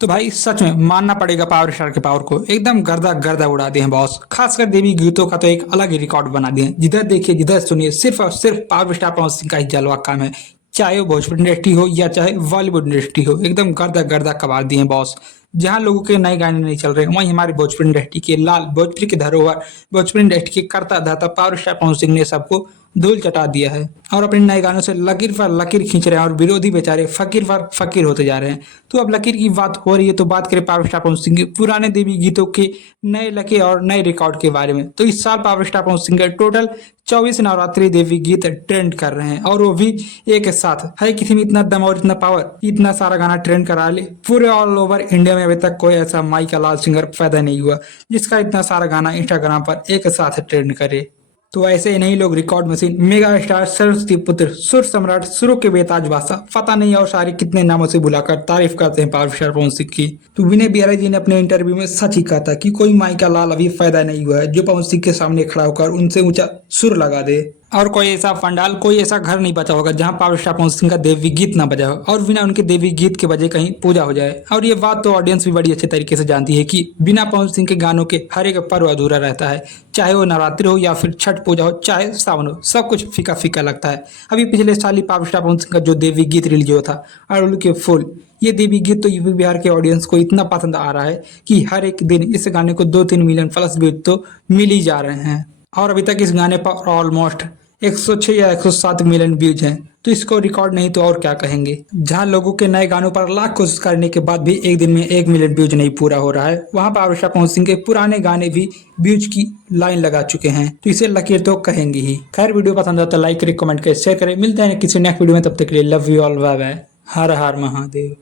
तो भाई सच में मानना पड़ेगा पावर स्टार के पावर को। एकदम गर्दा गर्दा उड़ा दिए हैं बॉस। खासकर देवी गीतों का तो एक अलग ही रिकॉर्ड बना दिए हैं। जिधर देखिए जिधर सुनिए सिर्फ और सिर्फ पावर स्टार पवन सिंह का ही जलवा काम है। चाहे वो भोजपुरी इंडस्ट्री हो या चाहे बॉलीवुड इंडस्ट्री हो, एकदम गर्दा गर्दा कबाड़ दिए हैं बॉस। जहाँ लोगों के नए गाने नहीं चल रहे, वहीं हमारे भोजपुरी इंडस्ट्री के लाल, भोजपुरी के धरोहर, भोजपुरी इंडस्ट्री के करता धरता पावर स्टार पवन सिंह ने सबको धूल चटा दिया है और अपने नए गानों से लकीर पर लकीर खींच रहे हैं और विरोधी बेचारे फकीर पर फकीर होते जा रहे हैं। तो अब लकीर की बात हो रही है तो बात करें पावर स्टार पवन सिंह के पुराने देवी गीतों के नए लकीर और नए रिकॉर्ड के बारे में। तो इस साल पावर स्टार पवन सिंह के टोटल 24 नवरात्रि देवी गीत ट्रेंड कर रहे हैं और वो भी एक साथ। है किसी में इतना दम और इतना पावर, इतना सारा गाना ट्रेंड करा ले। पूरे ऑल ओवर इंडिया में अभी तक कोई ऐसा माई का लाल सिंगर पैदा नहीं हुआ जिसका इतना सारा गाना इंस्टाग्राम पर एक साथ ट्रेंड करे। तो ऐसे ही नहीं लोग record machine, mega star, Saraswati पुत्र, सुर सम्राट, सुरों के बेताज बादशाह, पता नहीं और सारे कितने नामों से बुलाकर तारीफ करते हैं पावर स्टार पवन सिंह की। तो विनय बिहारी जी ने अपने इंटरव्यू में सच ही कहा था कि कोई माई का लाल अभी पैदा नहीं हुआ है जो पवन सिंह के सामने खड़ा होकर उनसे ऊंचा सुर लगा दे। और कोई ऐसा पंडाल, कोई ऐसा घर नहीं बचा होगा जहां पावर स्टार पवन सिंह का देवी गीत ना बजा हो और बिना उनके देवी गीत के बजे कहीं पूजा हो जाए। और ये बात तो ऑडियंस भी बड़ी अच्छे तरीके से जानती है कि बिना पवन सिंह के गानों के हर एक पर्व अधूरा रहता है। चाहे वो नवरात्रि हो या फिर छठ पूजा हो, चाहे सावन हो, सब कुछ फीका फीका लगता है। अभी पिछले साल ही पावर स्टार पवन सिंह का जो देवी गीत रिलीज हुआ था, अड़हुल के फूल, ये देवी गीत तो यूपी बिहार के ऑडियंस को इतना पसंद आ रहा है कि हर एक दिन इस गाने को 2-3 मिलियन प्लस व्यूज तो मिल ही जा रहे हैं। और अभी तक इस गाने पर ऑलमोस्ट 106 या 107 मिलियन व्यूज हैं। तो इसको रिकॉर्ड नहीं तो और क्या कहेंगे। जहां लोगों के नए गानों पर लाख कोशिश करने के बाद भी एक दिन में 1 मिलियन व्यूज नहीं पूरा हो रहा है, वहां पावर स्टार पवन सिंह के पुराने गाने भी व्यूज की लाइन लगा चुके हैं। तो इसे लकीर तो कहेंगे ही। खैर, वीडियो पसंद आता तो लाइक करें, कमेंट करें, शेयर करें। मिलते हैं किसी नेक्स्ट वीडियो में, तब तक के लिए love you all, bye bye. Har Har Mahadev.